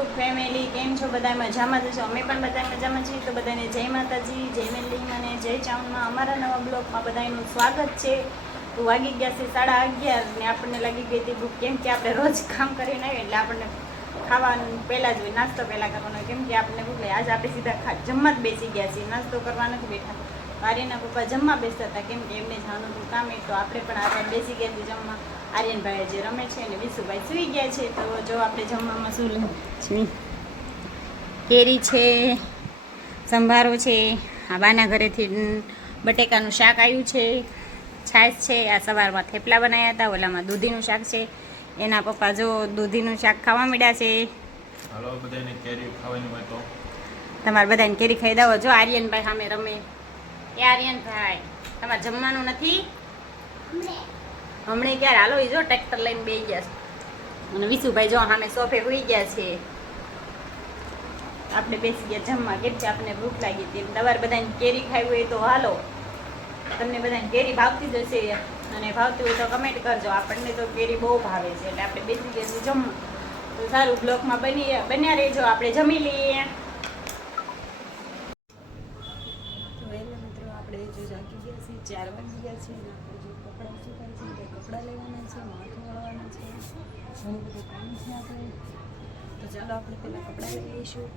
YouTube family, કેમ છો? બધા મજામાં જશો અમે પણ બધા મજામાં છીએ. તો બધાને જય માતાજી, જય મેલિંગ અને જય ચાઉનમાં અમારા નવા બ્લોગમાં બધાનું સ્વાગત છે. તો વાગી ગયા છે સાડા અગિયાર ને આપણને લાગી ગઈ હતી ભૂખ. કેમ કે આપણે રોજ કામ કરીને આવીએ એટલે આપણને ખાવાનું પહેલાં જ હોય, નાસ્તો પહેલાં કરવાનો કેમ કે આપણને ભૂખ આજે આપણે સીધા જમવા જ બેસી ગયા છીએ. નાસ્તો કરવા નથી બેઠા. આર્યના પપ્પા જમવા બેસતા હતા કેમ કે એમને જવાનું હતું કામે તો આપણે પણ આગળ બેસી ગયા હતું જમવા. આર્યનભાઈ જે રમે છે અને વિશુભાઈ સૂઈ ગયા છે તો જો આપણે જમવામાં શું લઈ કેરી છે સંભારો છે આ બાના ઘરેથી બટેકાનું શાક આવ્યું છે છાશ છે આ સવારમાં થેપલા બનાવ્યા હતા ઓલામાં દૂધીનું શાક છે. એના પપ્પા જો દૂધીનું શાક ખાવા મળ્યા છે. હાલો બધાને કેરી ખાવાની હોય તો. તમારે બધાને કેરી ખાઈ દો જો આર્યનભાઈ સામે રમે. એ આર્યનભાઈ તમારે જમવાનું નથી? હમણે. ક્યારે? હાલો જો ટ્રેક્ટર લઈને બે ગયા છે. અને વિશુભાઈ જો સામે સોફે હોઈ ગયા છે. આપણે બેસી ગયા જમવા. કેમ છે આપણને ભૂખ લાગી હતી. તમારે બધાને કેરી ખાવી હોય તો હાલો. તમને બધાને કેરી ભાવતી જ હશે. અને ભાવતી હોય તો કમેન્ટ કરજો. આપણને તો કેરી બહુ ભાવે છે. એટલે આપણે બેસી ગયા છીએ જમવા. તો સારું બ્લોકમાં બની બન્યા રહેજો. આપણે જમી લઈએ તો એટલે મિત્રો આપણે જો જાગી ગયા છીએ ચાર વાગી ગયા છે અને આપણે જો કપડાં સુકાય છે તો કપડાં લેવાના છે માથું વળવાનું છે. ઘણું બધું કામ છે આપણે તો ચાલો આપણે પહેલાં કપડાં લઈ લઈશું.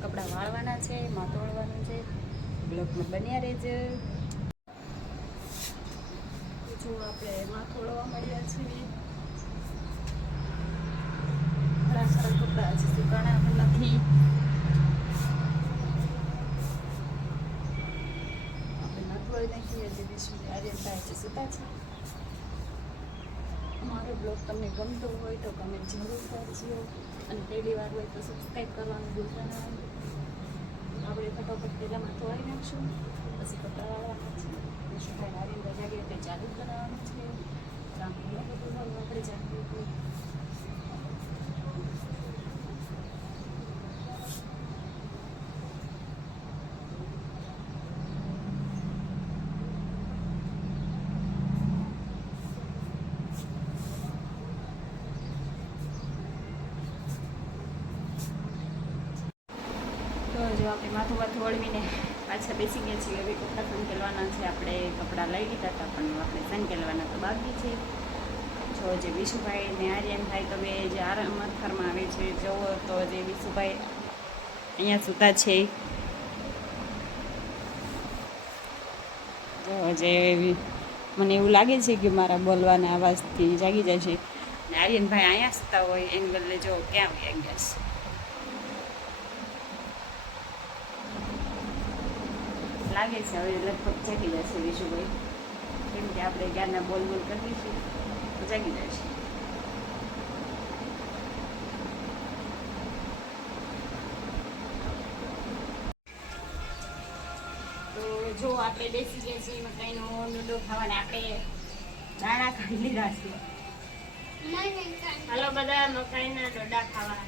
કપડાં વાળવાના છે માથું વળવાનું છે. બ્લોકમાં બન્યા રહેજો. જો આપણે માથું વળવા મળ્યા છીએ. ઘણા સારા કપડાં છે સુકાણા પણ આપણે માથું વળી નાખીએ જે બીજું આર્યન થાય છે, સુતા છે. મારો બ્લોગ તમને ગમતો હોય તો કમેન્ટ જરૂર કરજો. અને પહેલી વાર હોય તો સબસ્ક્રાઈબ કરવાનું ભૂલતા ના આપણે ફટાફટ પહેલાં ધોઈ નાખશું પછી કપડાં વાળવાના છે ભાઈ નારિયેળ જાગે તે ચાલુ કરાવવાનું છે આપણે જાણીએ તો તો માથું વળવીને પાછા બેસી ગયા છીએ. હવે કપડાં સંકેલવાના છે. આપણે કપડાં લઈ લીધા હતા, પણ આપણે સંકેલવાના તો બાકી છે. જો જે વિશુભાઈ ને આર્યનભાઈ તમે જે આરામથરમાં આવે છે જુઓ તો જે વિશુભાઈ અહીંયા સૂતા છે. જે મને એવું લાગે છે કે મારા બોલવાના અવાજથી જાગી જશે. ને આર્યનભાઈ અહીંયા સૂતા હોય એંગલ જો ક્યાં આવી ગયા છે? લાગે છે. હવે લગભગ જાગી જશે વિશુભાઈ કેમ કે આપણે ક્યારના બોલ બોલ કરી દઈશું તો જાગી જશે જો આપણે બેસી ગયા છીએ મકાઈનો ડોડો ખાવાને આપણે દાણા ખાઈ લીધા છે. હાલો બધા મકાઈના ડોડા ખાવા.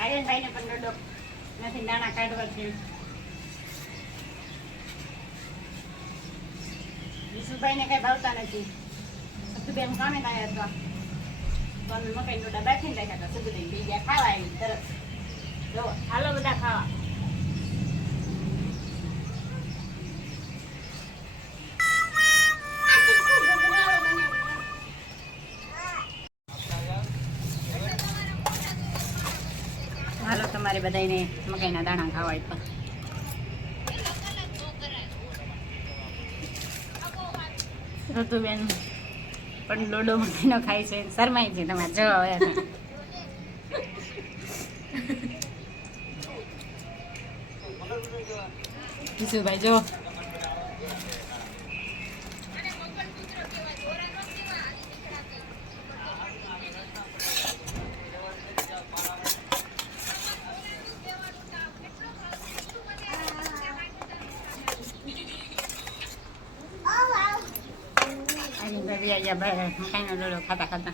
આર્યનભાઈને પણ દોડો નથી, દાણા કાઢવા છે. વિશુભાઈને કઈ ભાવતા નથી. સતુબેન કામે આવ્યા હતા. તો અમે મકાઈ ડોડા બાફીને રાખ્યા હતા સતુબેન ગયા ખાવા આવી તરત. જો, હાલો બધા ખાવા. તમારે બધાને મકાઈના દાણા ખાવા આપ્યા. ઋતુબેન પણ ડોડો મકાઈનો ખાય છે. શરમાય છે તમારે જવા આવ્યા છે. વિશુભાઈ જો ખાતા ખાતા.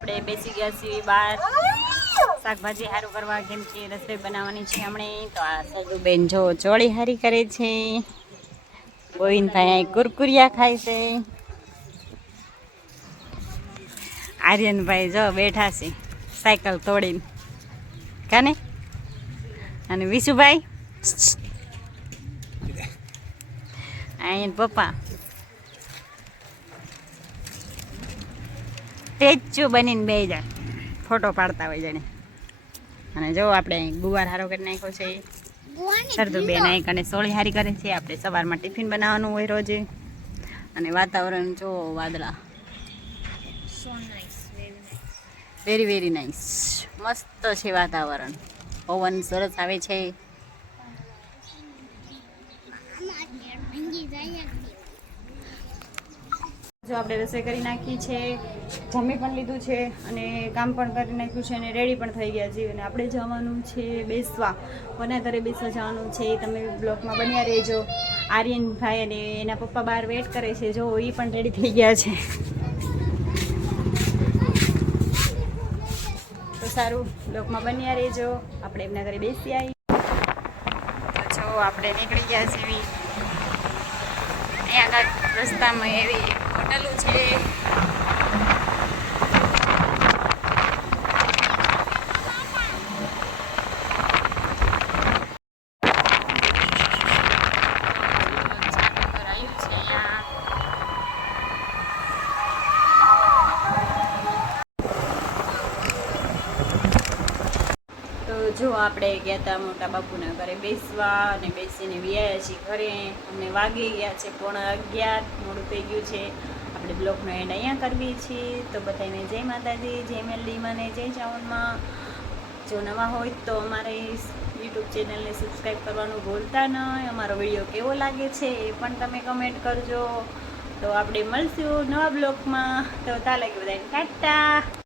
આપણે બેસી ગયા છીએ બહાર શાકભાજી સારું કરવા કેમ કે રસોઈ બનાવવાની છે હમણે. તો આ સજુબેન જો ચોળી હારી કરે છે. ગોવિંદભાઈ કુરકુરિયા ખાય છે. આર્યનભાઈ જો બેઠા છે સાયકલ તોડીને. કાને? અને વિશુભાઈ? અહીં પપ્પા. સ્ટેચ્યુ બનીને બે જણ ફોટો પાડતા હોય જાણે અને જો આપણે અહીં ગુવાર હારો કરી નાખ્યો છે. સરદુ બે અહીં અને સોળી હારી કરે છે. આપણે સવારમાં ટિફિન બનાવવાનું હોય રોજે. અને વાતાવરણ જો વાદળા. વેરી વેરી નાઇસ મસ્ત છે વાતાવરણ. પવન સરસ આવે છે. જો આપણે રસોઈ કરી નાખી છે. જમી પણ લીધું છે અને કામ પણ કરી નાખ્યું છે અને રેડી પણ થઈ ગયા છે અને આપણે જવાનું છે બેસવા. કોના ઘરે બેસવા જવાનું છે તમે બ્લોકમાં બન્યા રહેજો. આર્યનભાઈ અને એના પપ્પા બહાર વેટ કરે છે. જો, એ પણ રેડી થઈ ગયા છે. તો સારું બ્લોકમાં બન્યા રહેજો. આપણે એમના ઘરે બેસી આવી જો, આપણે નીકળી ગયા છે એવી અહીંયા રસ્તામાં એવી હોટલો છે તો જો આપણે ગયા હતા મોટા બાપુના ઘરે બેસવા અને બેસીને વ્યાયા છીએ ઘરે. અમને વાગી ગયા છે પોણા અગિયાર, મોડું થઈ ગયું છે. આપણે બ્લોગનો એન્ડ અહીંયા કરવી છીએ. તો બધાને જય માતાજી, જય મેલડીમાં ને જય ચાવનમાં. જો નવા હોય તો અમારે યુટ્યુબ ચેનલને સબસ્ક્રાઈબ કરવાનું ભૂલતા નહીં. અમારો વીડિયો કેવો લાગે છે એ પણ તમે કમેન્ટ કરજો. તો આપણે મળશું નવા બ્લોગમાં તો તાલે કે બધાને ટાટા.